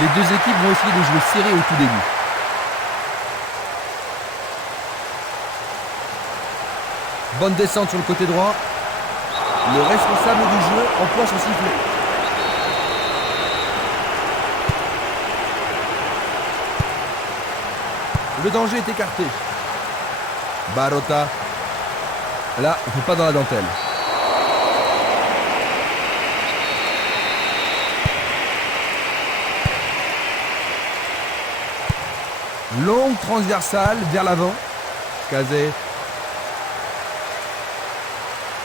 Les deux équipes vont essayer de jouer serré au tout début. Bonne descente sur le côté droit. Le responsable du jeu emploie son sifflet. Le danger est écarté. Barota. Là, on ne fait pas dans la dentelle. Longue transversale vers l'avant. Kazé.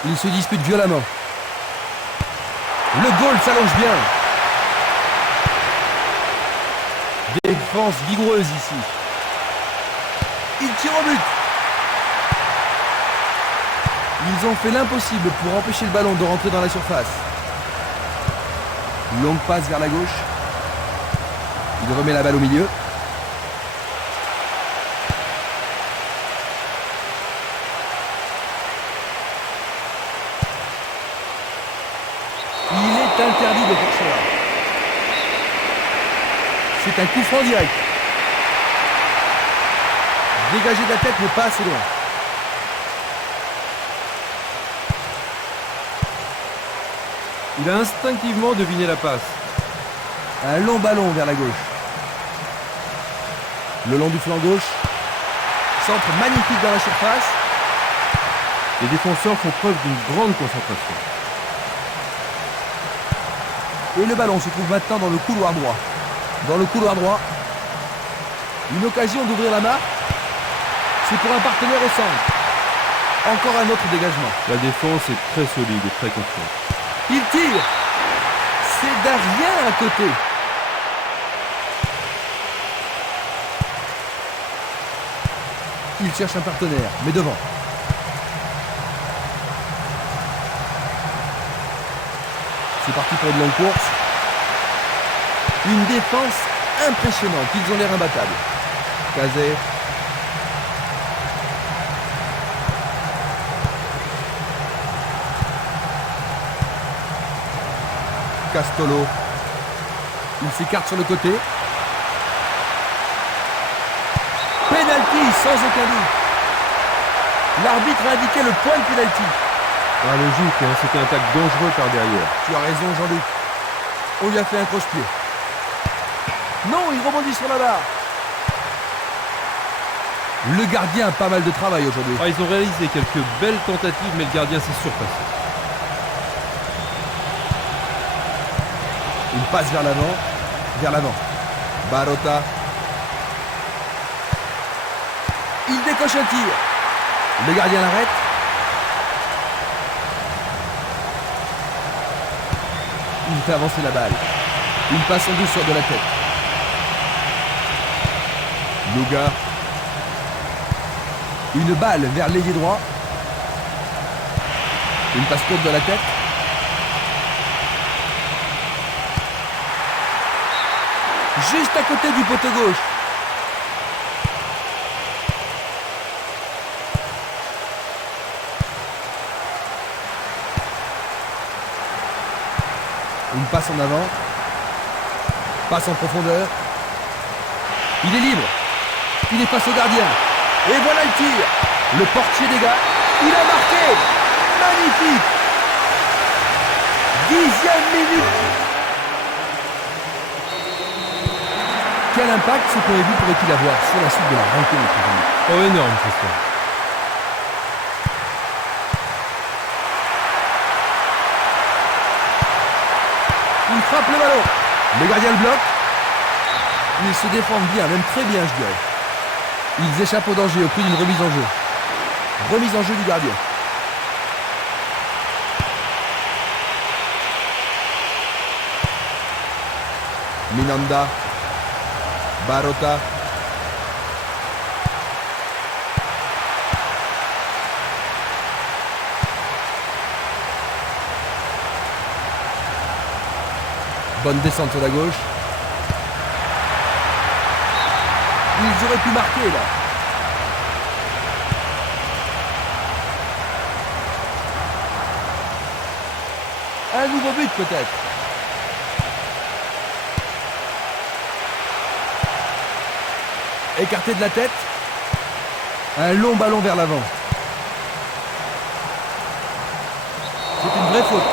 Il se dispute violemment. Le goal s'allonge bien. Défense vigoureuse ici. Il tire au but. Ils ont fait l'impossible pour empêcher le ballon de rentrer dans la surface. Longue passe vers la gauche. Il remet la balle au milieu. Il est interdit de faire cela. C'est un coup franc direct. Dégager de la tête, mais pas assez loin. Il a instinctivement deviné la passe. Un long ballon vers la gauche. Le long du flanc gauche. Centre magnifique dans la surface. Les défenseurs font preuve d'une grande concentration. Et le ballon se trouve maintenant dans le couloir droit. Dans le couloir droit. Une occasion d'ouvrir la marque. C'est pour un partenaire au centre. Encore un autre dégagement. La défense est très solide et très confiante. Il tire. C'est derrière à côté. Il cherche un partenaire, mais devant. C'est parti pour une longue course. Une défense impressionnante. Ils ont l'air imbattables. Kazé. Castolo. Il s'écarte sur le côté. Penalty sans aucun doute. L'arbitre a indiqué le point de penalty. Pas logique, hein, c'était un tacle dangereux par derrière. Tu as raison, Jean-Luc. On lui a fait un croche-pied. Non, il rebondit sur la barre. Le gardien a pas mal de travail aujourd'hui. Ah, ils ont réalisé quelques belles tentatives, mais le gardien s'est surpassé. Il passe vers l'avant. Vers l'avant. Barota. Il décoche un tir. Le gardien l'arrête. Il fait avancer la balle. Une passe en douceur de la tête. Luga. Une balle vers l'ailier droit. Une passe courte de la tête. Juste à côté du poteau gauche. Une passe en avant. Passe en profondeur. Il est libre. Il est face au gardien. Et voilà le tir. Le portier des gars. Il a marqué. Magnifique. 10e minute. Quel impact ce prévu pourrait-il avoir sur la suite de la rencontre? Oh, énorme, Christian. Il frappe le ballon. Le gardien le bloque. Ils se défendent bien, même très bien, je dirais. Ils échappent au danger au prix d'une remise en jeu. Remise en jeu du gardien. Minanda. Barota. Bonne descente sur la gauche. Ils auraient pu marquer là. Un nouveau but peut-être. Écarté de la tête. Un long ballon vers l'avant. C'est une vraie faute.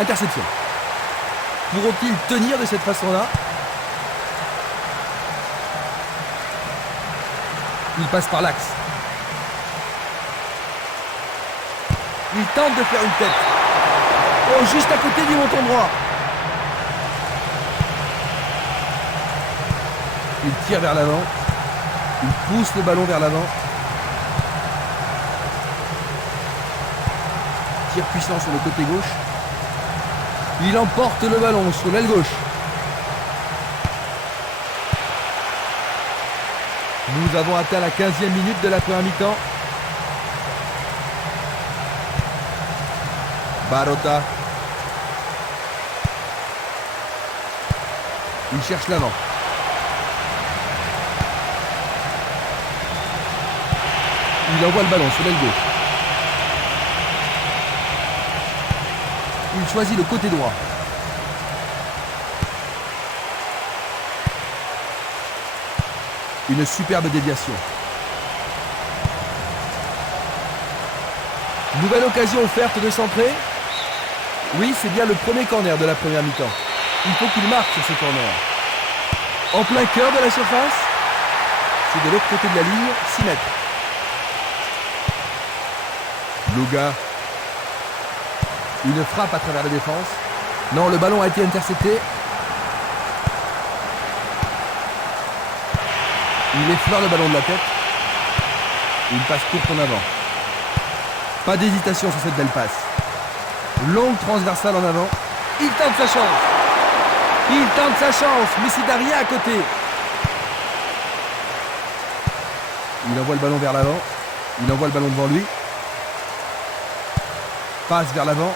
Interception. Pourront-ils tenir de cette façon-là? Il passe par l'axe. Il tente de faire une tête. Oh, juste à côté du monton droit. Il tire vers l'avant. Il pousse le ballon vers l'avant. Tir puissant sur le côté gauche. Il emporte le ballon sur l'aile gauche. Nous avons atteint la 15e minute de la première mi-temps. Barota. Il cherche l'avant. Il envoie le ballon sur l'aile gauche. Il choisit le côté droit. Une superbe déviation. Nouvelle occasion offerte de centrer. Oui, c'est bien le premier corner de la première mi-temps. Il faut qu'il marque sur ce corner. En plein cœur de la surface. C'est de l'autre côté de la ligne, 6 mètres. Luga. Une frappe à travers la défense. Non, le ballon a été intercepté. Il effleure le ballon de la tête. Une passe courte en avant. Pas d'hésitation sur cette belle passe. Longue transversale en avant. Il tente sa chance. Il tente sa chance, mais c'est Daria à côté. Il envoie le ballon vers l'avant. Il envoie le ballon devant lui. Passe vers l'avant.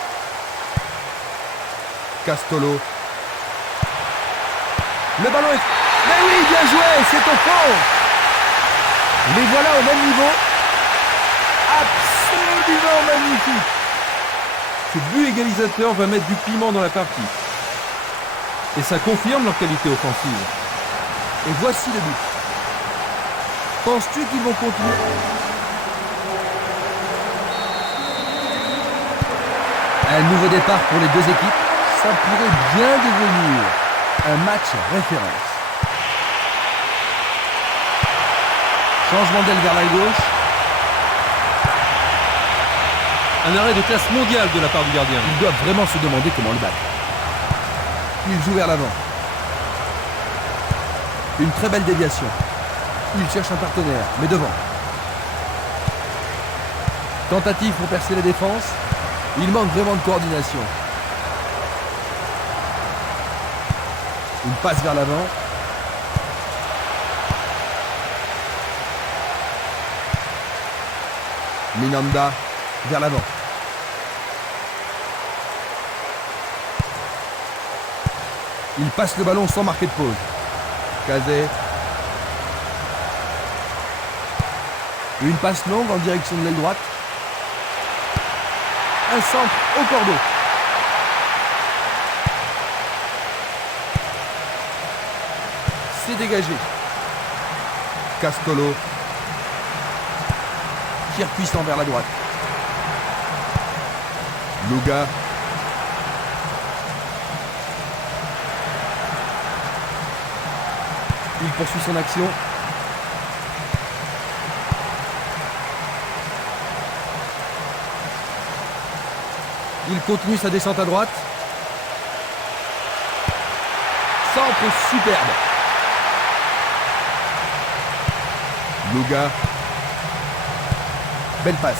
Castolo. Le ballon est... Mais oui, bien joué, c'est au fond. Les voilà au même niveau. Absolument magnifique. Ce but égalisateur va mettre du piment dans la partie. Et ça confirme leur qualité offensive. Et voici le but. Penses-tu qu'ils vont continuer? Un nouveau départ pour les deux équipes. Ça pourrait bien devenir un match référence. Changement d'aile vers la gauche. Un arrêt de classe mondiale de la part du gardien. Ils doivent vraiment se demander comment le battre. Il joue vers l'avant. Une très belle déviation. Il cherche un partenaire, mais devant. Tentative pour percer la défense. Il manque vraiment de coordination. Une passe vers l'avant. Minanda vers l'avant. Il passe le ballon sans marquer de pause. Kazé. Une passe longue en direction de l'aile droite. Un centre au cordeau. C'est dégagé. Castolo. Tir puissant vers la droite. Luga. Il poursuit son action. Il continue sa descente à droite. Centre superbe. Luga. Belle passe.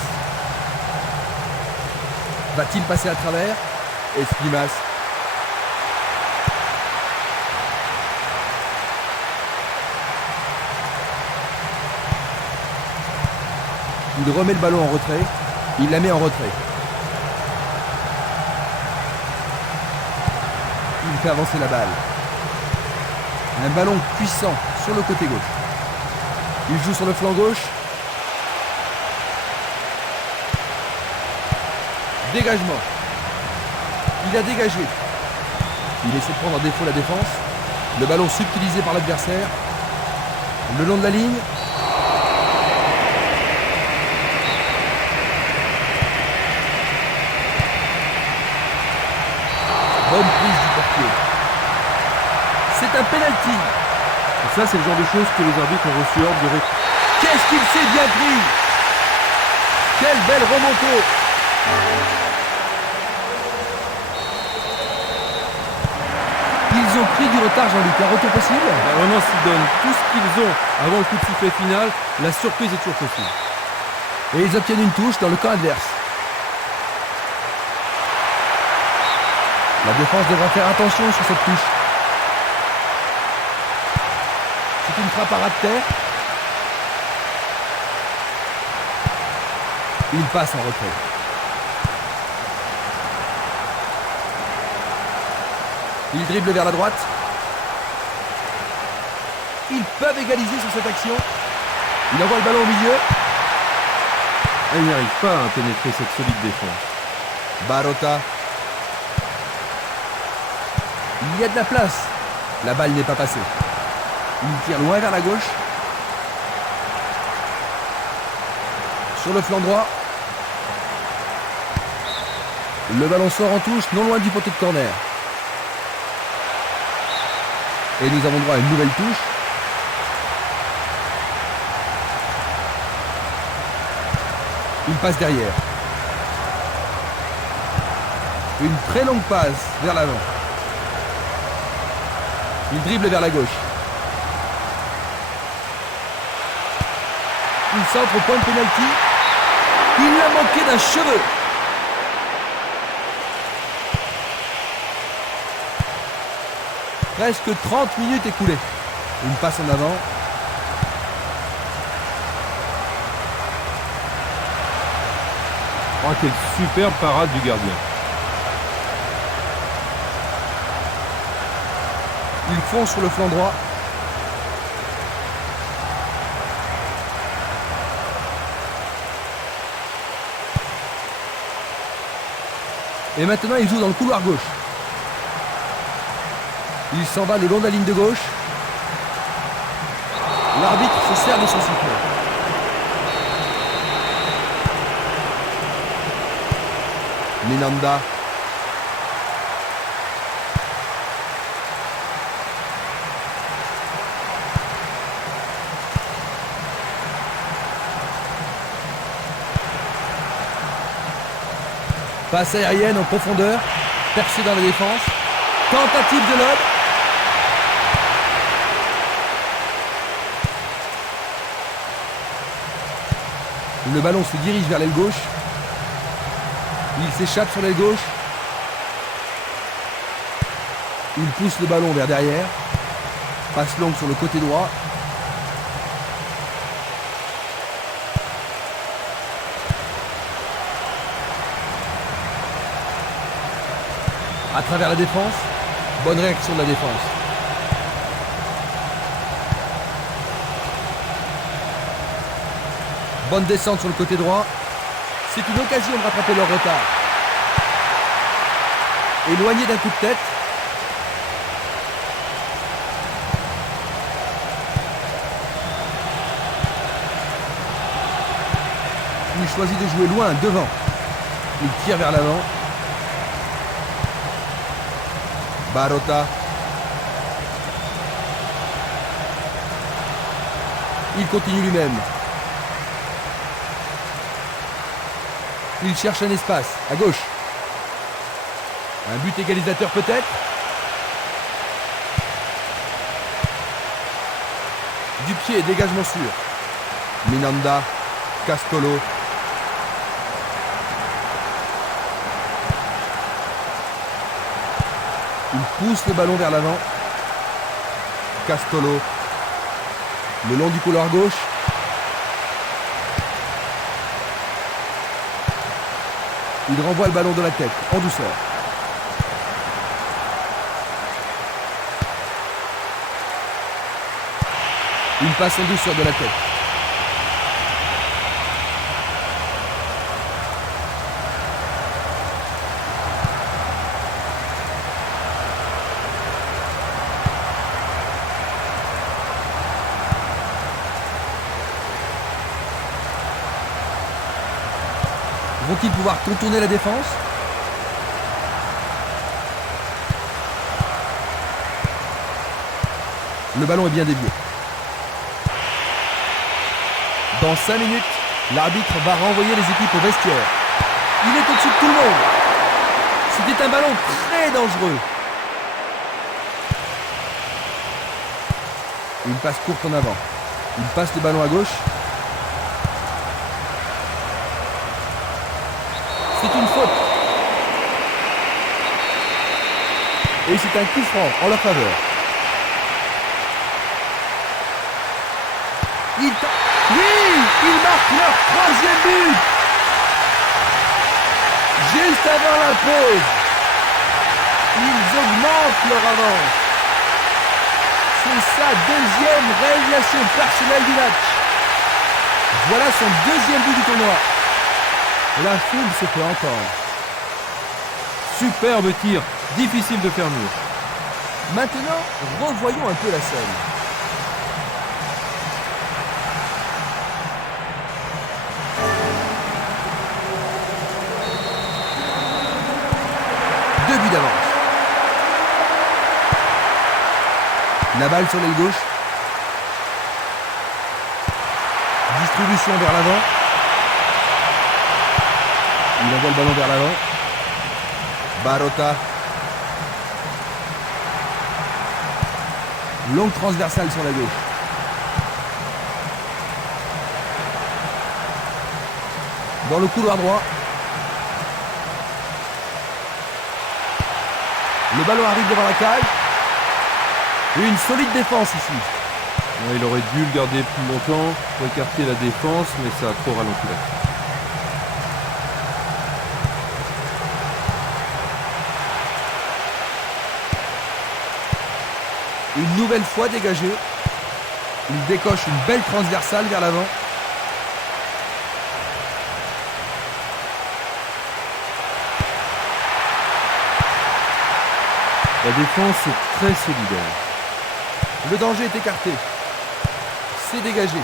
Va-t-il passer à travers? Esquimas. Il remet le ballon en retrait. Il la met en retrait. Il fait avancer la balle. Un ballon puissant sur le côté gauche. Il joue sur le flanc gauche. Dégagement. Il a dégagé. Il essaie de prendre en défaut la défense. Le ballon subtilisé par l'adversaire. Le long de la ligne. Bonne prise du portier. C'est un penalty. Et ça, c'est le genre de choses que les arbitres ont reçu ordre de récupérer. Qu'est-ce qu'il s'est bien pris! Quelle belle remontée! Ils ont pris du retard, Jean-Luc. Un retour possible? Vraiment, s'ils donnent tout ce qu'ils ont avant le coup de sifflet final, la surprise est toujours possible. Et ils obtiennent une touche dans le camp adverse. La défense devra faire attention sur cette touche. C'est une frappe à ras de terre. Il passe en retrait. Il dribble vers la droite. Ils peuvent égaliser sur cette action. Il envoie le ballon au milieu. Et il n'arrive pas à pénétrer cette solide défense. Barota. Il y a de la place. La balle n'est pas passée. Il tire loin vers la gauche. Sur le flanc droit. Le ballon sort en touche, non loin du poteau de corner. Et nous avons droit à une nouvelle touche. Il passe derrière. Une très longue passe vers l'avant. Il dribble vers la gauche. Il centre au point de pénalty. Il l'a manqué d'un cheveu. Presque 30 minutes écoulées. Une passe en avant. Oh, quelle superbe parade du gardien. Il fonce sur le flanc droit. Et maintenant, il joue dans le couloir gauche. Il s'en va le long de la ligne de gauche. L'arbitre se sert de son sifflet. Minanda. Passe aérienne en profondeur. Percée dans la défense. Tentative de lob. Le ballon se dirige vers l'aile gauche. Il s'échappe sur l'aile gauche. Il pousse le ballon vers derrière. Passe longue sur le côté droit. À travers la défense. Bonne réaction de la défense. Bonne descente sur le côté droit. C'est une occasion de rattraper leur retard. Éloigné d'un coup de tête. Il choisit de jouer loin, devant. Il tire vers l'avant. Barota. Il continue lui-même. Il cherche un espace, à gauche. Un but égalisateur peut-être. Du pied, dégagement sûr. Minanda, Castolo. Il pousse le ballon vers l'avant. Castolo. Le long du couloir gauche. Il renvoie le ballon de la tête, en douceur. Une passe en douceur de la tête. Vont-ils pouvoir contourner la défense? Le ballon est bien dévié. Dans 5 minutes, l'arbitre va renvoyer les équipes au vestiaire. Il est au-dessus de tout le monde. C'était un ballon très dangereux. Une passe courte en avant. Il passe le ballon à gauche. C'est une faute. Et c'est un coup franc en leur faveur. Ils marquent leur 3e but. Juste avant la pause. Ils augmentent leur avance. C'est sa 2e réalisation personnelle du match. Voilà son 2e but du tournoi. La foule se fait entendre. Superbe tir, difficile de faire mieux. Maintenant, revoyons un peu la scène. Deux buts d'avance. La balle sur l'aile gauche. Distribution vers l'avant. Il envoie le ballon vers l'avant. Barota. Longue transversale sur la gauche. Dans le couloir droit. Le ballon arrive devant la cage. Une solide défense ici. Ouais, il aurait dû le garder plus longtemps pour écarter la défense, mais ça a trop ralenti là. Une nouvelle fois dégagé. Il décoche une belle transversale vers l'avant. La défense est très solidaire. Le danger est écarté. C'est dégagé.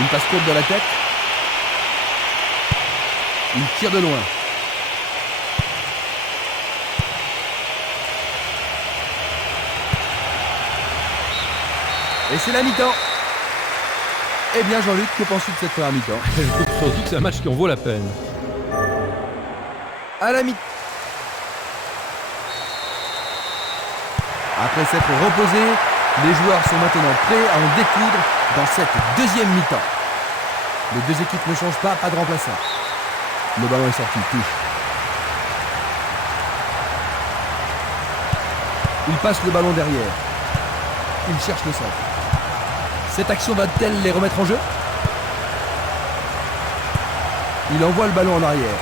Une passe courte de la tête. Il tire de loin. Et c'est la mi-temps. Eh bien Jean-Luc, que penses-tu de cette première mi-temps? Je trouve surtout que c'est un match qui en vaut la peine. À la mi-temps. Après s'être reposé, Les joueurs sont maintenant prêts à en découdre dans cette deuxième mi-temps. Les deux équipes ne changent pas, pas de remplaçant. Le ballon est sorti, touche. Il passe le ballon derrière. Il cherche le centre. Cette action va-t-elle les remettre en jeu? Il envoie le ballon en arrière.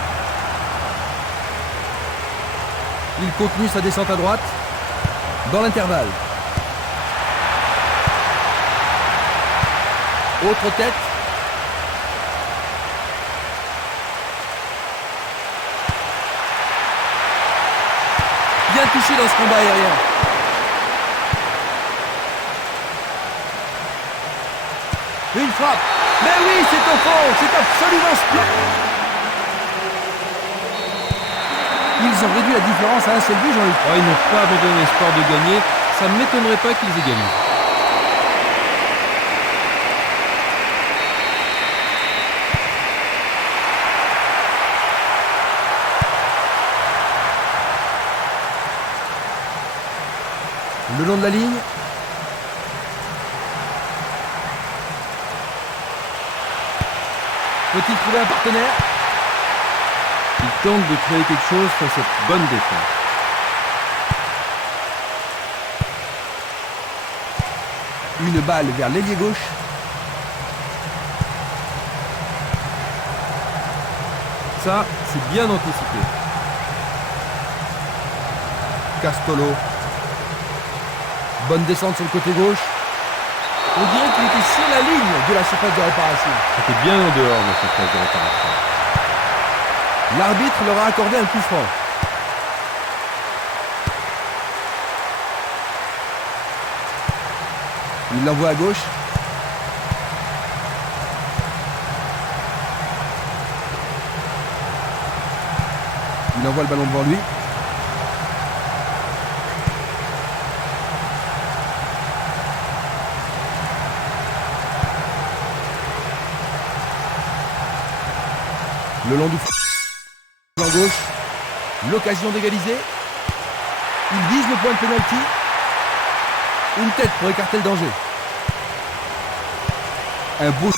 Il continue sa descente à droite. Dans l'intervalle. Autre tête. Bien touché dans ce combat aérien. Une frappe. Mais oui, c'est au fond. C'est absolument splendide. Ils ont réduit la différence à un seul but, Jean-Luc. Oh, ils n'ont pas abandonné l'espoir de gagner. Ça ne m'étonnerait pas qu'ils aient gagné. Le long de la ligne. Peut-il trouver un partenaire? Ils tentent de créer quelque chose face à cette bonne défense. Une balle vers l'ailier gauche. Ça, c'est bien anticipé. Castolo. Bonne descente sur le côté gauche. On dirait qu'il était sur la ligne de la surface de réparation. C'était bien en dehors de la surface de réparation. L'arbitre leur a accordé un coup franc. Il l'envoie à gauche. Il envoie le ballon devant lui. Le long du flanc gauche, l'occasion d'égaliser. Il vise le point de pénalty. Une tête pour écarter le danger. Un beau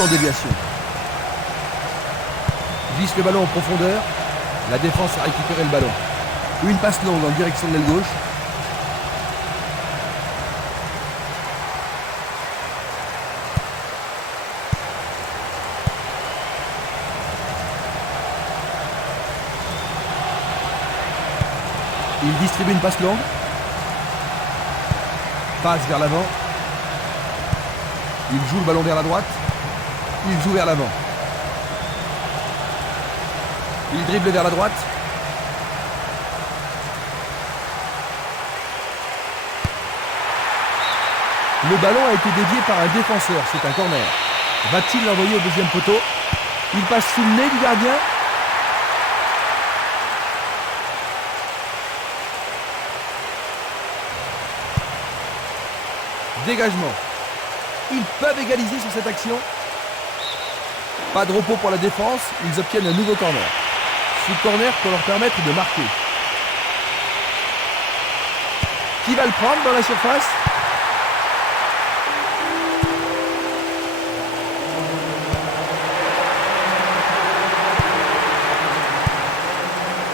en déviation. Glisse le ballon en profondeur. La défense a récupéré le ballon. Une passe longue en direction de l'aile gauche. Il distribue une passe longue. Passe vers l'avant. Il joue le ballon vers la droite. Il joue vers l'avant. Il dribble vers la droite. Le ballon a été dévié par un défenseur. C'est un corner. Va-t-il l'envoyer au deuxième poteau? Il passe sous le nez du gardien. Dégagement. Ils peuvent égaliser sur cette action. Pas de repos pour la défense, ils obtiennent un nouveau corner. Ce corner peut leur permettre de marquer. Qui va le prendre dans la surface?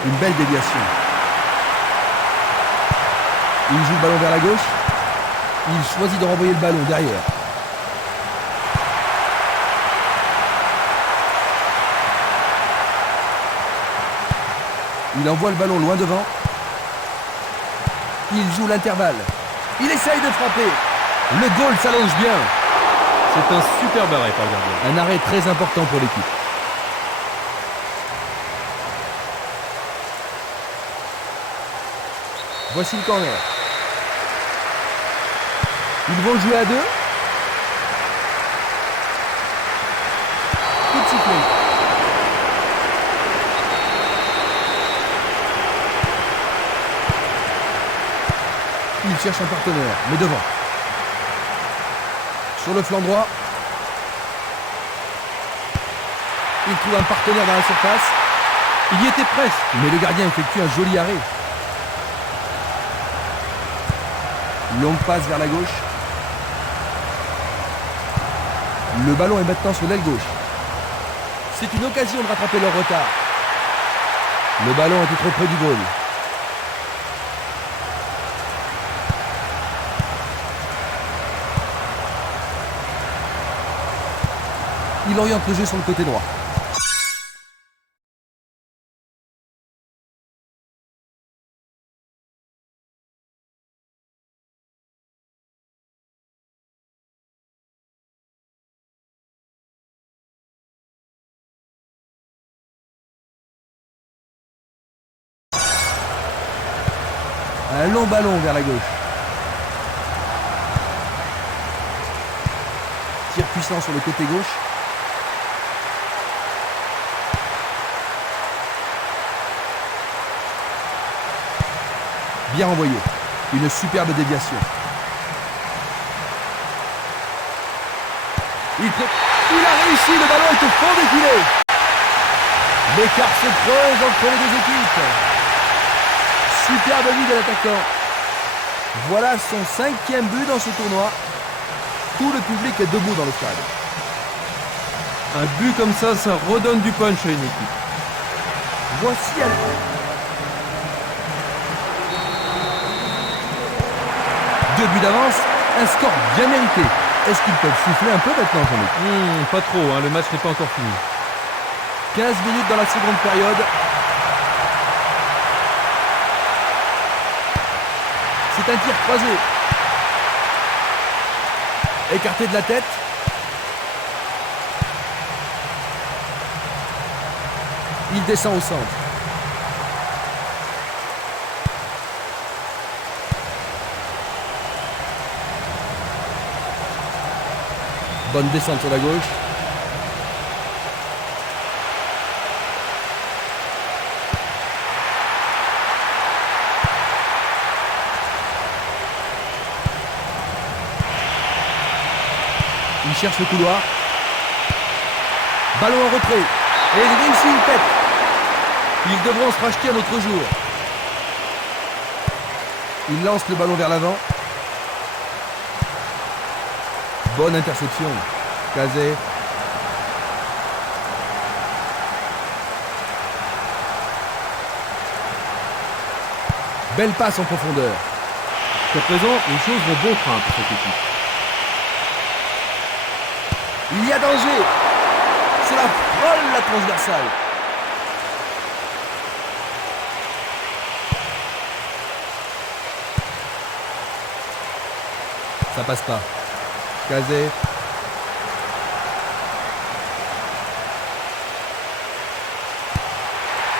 Une belle déviation. Il joue le ballon vers la gauche. Il choisit de renvoyer le ballon derrière. Il envoie le ballon loin devant. Il joue l'intervalle. Il essaye de frapper. Le goal s'allonge bien. C'est un superbe arrêt par le gardien. Un arrêt très important pour l'équipe. Voici le corner. Ils vont jouer à deux. Coup de sifflet. Il cherche un partenaire, mais devant. Sur le flanc droit. Il trouve un partenaire dans la surface. Il y était presque. Mais le gardien effectue un joli arrêt. Longue passe vers la gauche. Le ballon est maintenant sur l'aile gauche. C'est une occasion de rattraper leur retard. Le ballon était trop près du goal. Il oriente le jeu sur le côté droit. Un long ballon vers la gauche. Tir puissant sur le côté gauche. Bien envoyé. Une superbe déviation. Il a réussi, le ballon est au fond des filets. L'écart se creuse entre les deux équipes. Superbe but de l'attaquant. Voilà son 5e but dans ce tournoi. Tout le public est debout dans le stade. Un but comme ça redonne du punch à une équipe. Voici un... 2 buts d'avance, un score bien mérité. Est-ce qu'ils peuvent souffler un peu maintenant, Jean-Luc? Pas trop, le match n'est pas encore fini. 15 minutes dans la seconde période. C'est un tir croisé. Écarté de la tête. Il descend au centre. Bonne descente sur la gauche. Il cherche le couloir. Ballon en retrait. Et il réussit une tête. Ils devront se racheter un autre jour. Il lance le ballon vers l'avant. Bonne interception. Cazet. Belle passe en profondeur. Jusqu'à présent, les choses vont bon train pour cette équipe. Il y a danger. C'est la folle, la transversale. Ça passe pas. Cazet.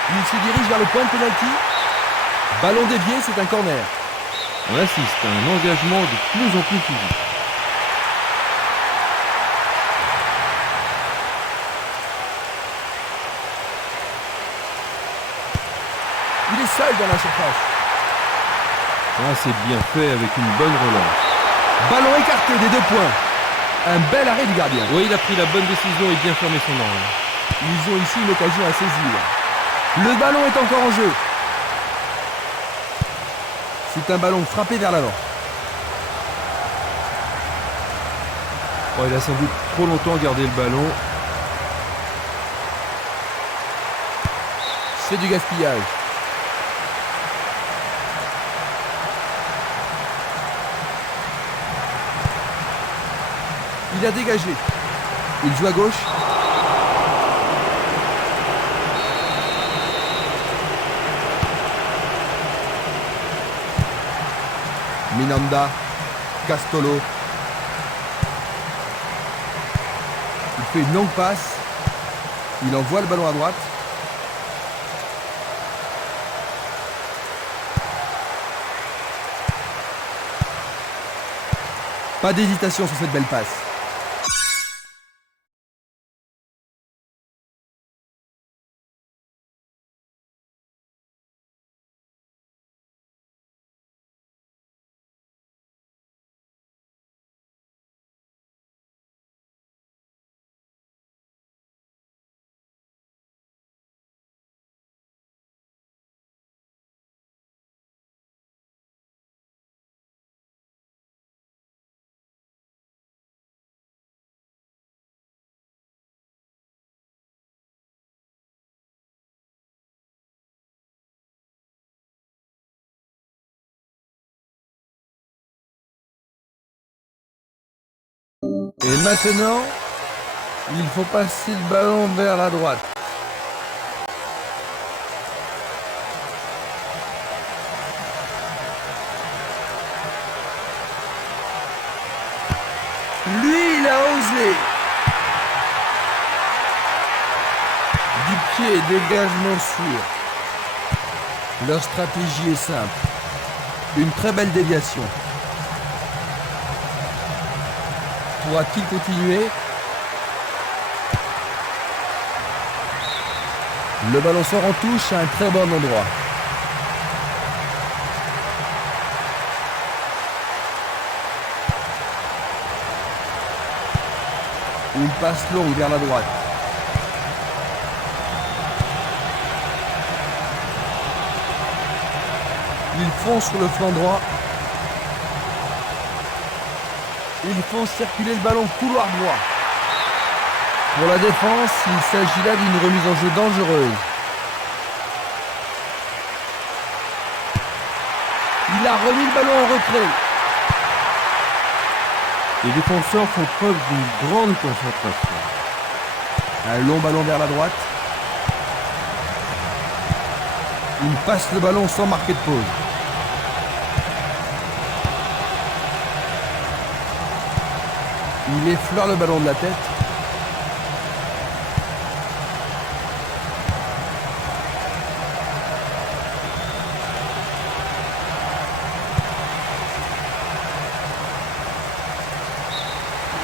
Il se dirige vers le point de pénalty. Ballon dévié, c'est un corner. On assiste à un engagement de plus en plus physique. Il est seul dans la surface. C'est bien fait avec une bonne relance. Ballon écarté des 2 points. Un bel arrêt du gardien. Oui, il a pris la bonne décision et bien fermé son angle. Ils ont ici une occasion à saisir. Le ballon est encore en jeu. C'est un ballon frappé vers l'avant. Oh, il a sans doute trop longtemps gardé le ballon. C'est du gaspillage. Il a dégagé. Il joue à gauche. Minanda, Castolo. Il fait une longue passe. Il envoie le ballon à droite. Pas d'hésitation sur cette belle passe. Et maintenant, il faut passer le ballon vers la droite. Lui, il a osé. Du pied, dégagement sûr. Leur stratégie est simple. Une très belle déviation. Pourra-t-il continuer? Le ballon sort en touche à un très bon endroit. Une passe longue vers la droite. Ils fonce sur le flanc droit. Ils font circuler le ballon couloir droit. Pour la défense, il s'agit là d'une remise en jeu dangereuse. Il a remis le ballon en retrait. Les défenseurs font preuve d'une grande concentration. Un long ballon vers la droite. Il passe le ballon sans marquer de pause. Il effleure le ballon de la tête.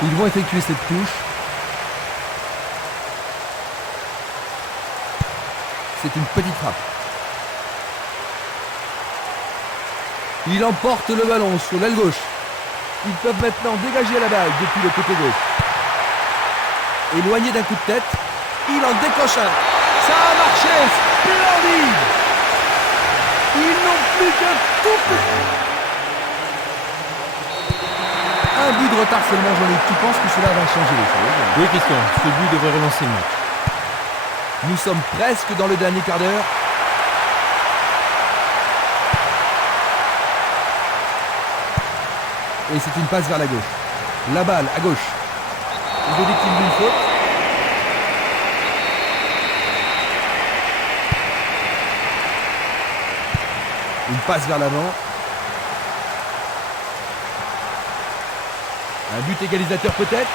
Ils vont effectuer cette touche. C'est une petite frappe. Il emporte le ballon sur l'aile gauche. Ils peuvent maintenant dégager la balle depuis le côté gauche. Éloigné d'un coup de tête, il en décroche un. Ça a marché, splendide. Ils n'ont plus qu'un tout petit. Un but de retard seulement, Jean-Luc. Tu penses que cela va changer les choses? Oui, Christian, ce but devrait relancer le match. Nous sommes presque dans le dernier quart d'heure. Et c'est une passe vers la gauche. La balle à gauche. Il est victime d'une faute. Une passe vers l'avant. Un but égalisateur peut-être.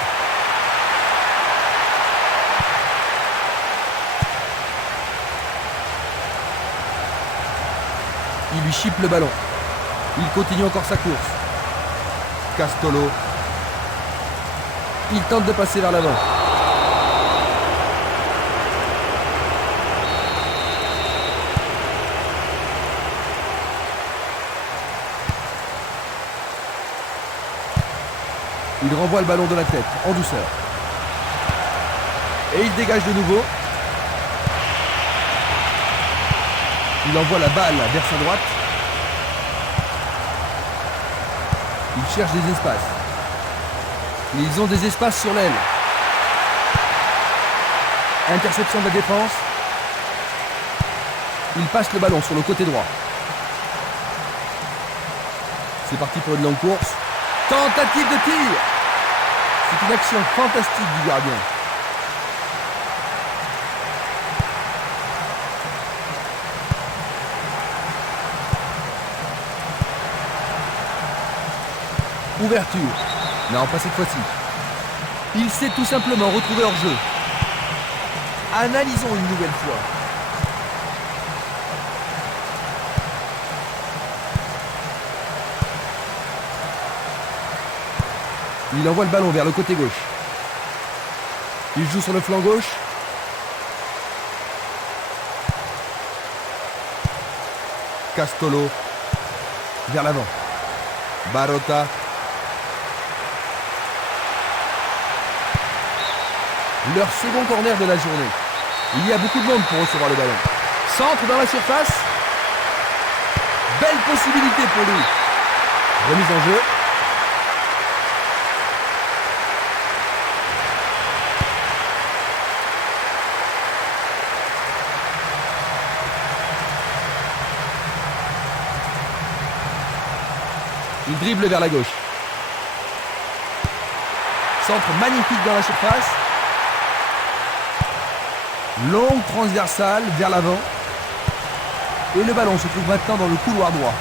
Il lui chipe le ballon. Il continue encore sa course. Castolo. Il tente de passer vers l'avant. Il renvoie le ballon de la tête, en douceur. Et il dégage de nouveau. Il envoie la balle vers sa droite. Il cherche des espaces. Ils ont des espaces sur l'aile. Interception de la défense. Il passe le ballon sur le côté droit. C'est parti pour une longue course. Tentative de tir. C'est une action fantastique du gardien. Ouverture. Non, pas cette fois-ci. Il s'est tout simplement retrouvé hors jeu. Analysons une nouvelle fois. Il envoie le ballon vers le côté gauche. Il joue sur le flanc gauche. Castolo. Vers l'avant. Barota. Leur second corner de la journée. Il y a beaucoup de monde pour recevoir le ballon. Centre dans la surface. Belle possibilité pour lui. Remise en jeu. Il dribble vers la gauche. Centre magnifique dans la surface. Longue transversale vers l'avant. Et le ballon se trouve maintenant dans le couloir droit.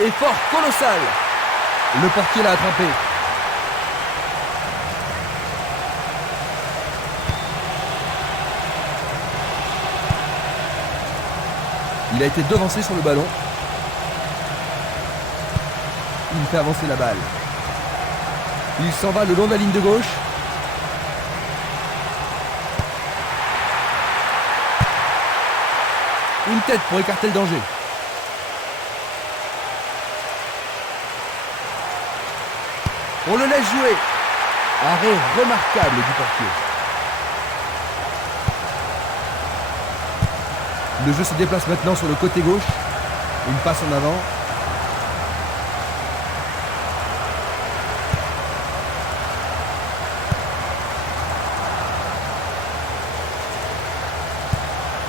Effort colossal. Le portier l'a attrapé. Il a été devancé sur le ballon. Il fait avancer la balle. Il s'en va le long de la ligne de gauche. Une tête pour écarter le danger. On le laisse jouer. Arrêt remarquable du portier. Le jeu se déplace maintenant sur le côté gauche. Une passe en avant.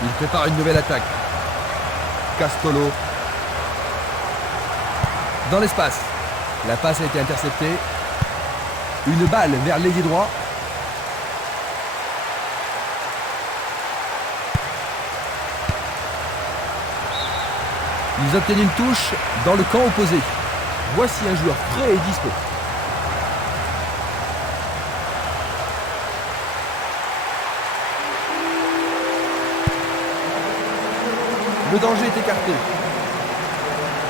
Il prépare une nouvelle attaque. Castolo. Dans l'espace. La passe a été interceptée. Une balle vers l'ailier droit. Ils obtiennent une touche dans le camp opposé. Voici un joueur frais et dispo. Le danger est écarté.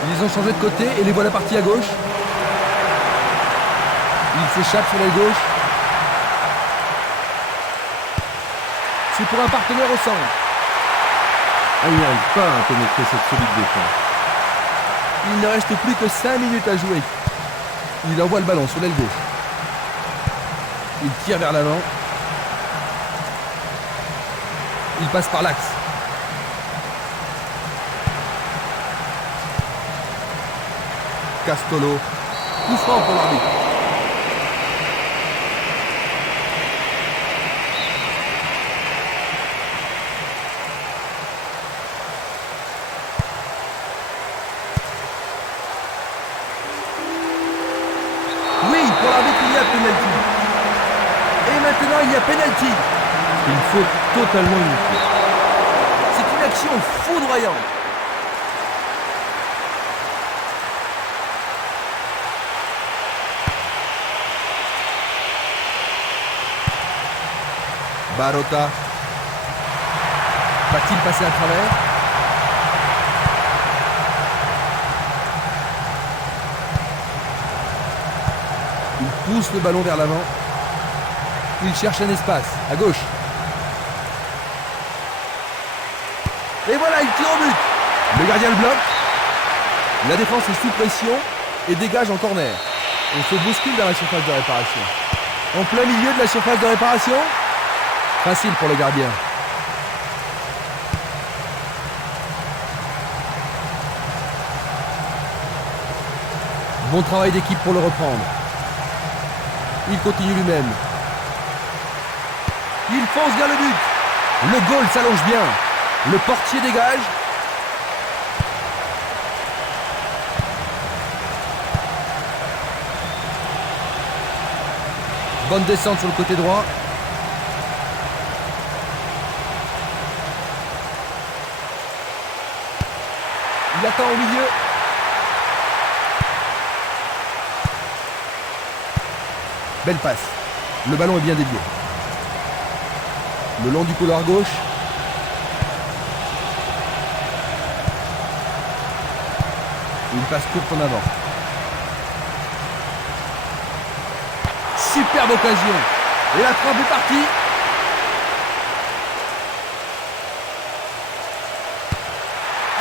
Ils ont changé de côté et les voilà partis à gauche. Il s'échappe sur l'aile gauche. C'est pour un partenaire au centre. Ah, il n'arrive pas à pénétrer cette solide défense. Il ne reste plus que 5 minutes à jouer. Il envoie le ballon sur l'aile gauche. Il tire vers l'avant. Il passe par l'axe. Castolo. Coup franc pour l'arbitre. Oui, pour l'arbitre, il y a pénalty. Et maintenant, il y a pénalty. Une faute totalement inutile. C'est une action foudroyante. Barota. Va-t-il passer à travers? Il pousse le ballon vers l'avant. Il cherche un espace, à gauche. Et voilà, il tire au but. Le gardien le bloque. La défense est sous pression et dégage en corner. On se bouscule dans la surface de réparation. En plein milieu de la surface de réparation. Facile pour le gardien. Bon travail d'équipe pour le reprendre. Il continue lui-même. Il fonce vers le but. Le goal s'allonge bien. Le portier dégage. Bonne descente sur le côté droit. Il attend au milieu. Belle passe. Le ballon est bien dévié. Le long du couloir gauche. Une passe courte en avant. Superbe occasion. Et la frappe est partie.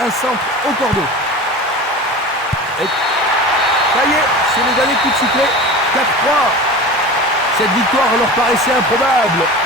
Un centre au cordeau. Et ça y est, c'est le dernier coup de sifflet. 4-3. Cette victoire leur paraissait improbable.